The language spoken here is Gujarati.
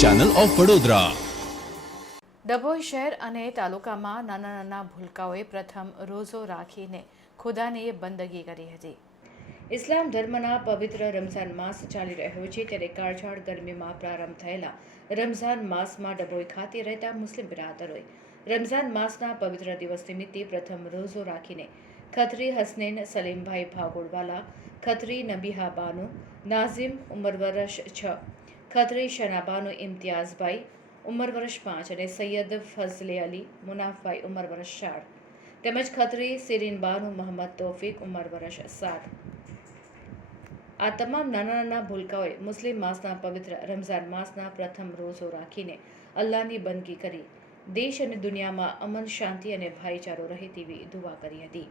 Channel of Vadodara. ડભોઈ શહેર અને તાલુકામાં નાના નાના ભૂલકાઓએ પ્રથમ રોઝો રાખીને ખુદાની બંદગી કરી હતી। ઇસ્લામ ધર્મના પવિત્ર રમઝાન માસ ચાલી રહ્યો છે, ત્યારે કાળઝાળ ગરમીમાં પ્રારંભ થયેલા રમઝાન માસમાં ડભોઈ ખાતે રહેતા મુસ્લિમ બિરાદરોએ રમઝાન માસના પવિત્ર દિવસ નિમિત્તે પ્રથમ રોઝો રાખીને ખત્રી હસનૈન સલીમભાઈ ભાગોળવાલા, ખત્રી નબીહા બાનુ નાઝિમ ઉંમર વર્ષ 6, ખત્રી શનાબાનુ ઇમ્તિયાઝભાઈ ઉંમર વર્ષ 5 અને સૈયદ ફઝલે અલી મુનાફભાઈ ઉંમર વર્ષ 4 તેમજ ખત્રી સિરીનબાનુ મોહમ્મદ તોફીક ઉંમર વર્ષ 7। આ તમામ નાના નાના ભૂલકાઓએ મુસ્લિમ માસના પવિત્ર રમઝાન માસના પ્રથમ રોઝો રાખીને અલ્લાહની બંદગી કરી દેશ અને દુનિયામાં અમન, શાંતિ અને ભાઈચારો રહે તેવી દુઆ કરી હતી।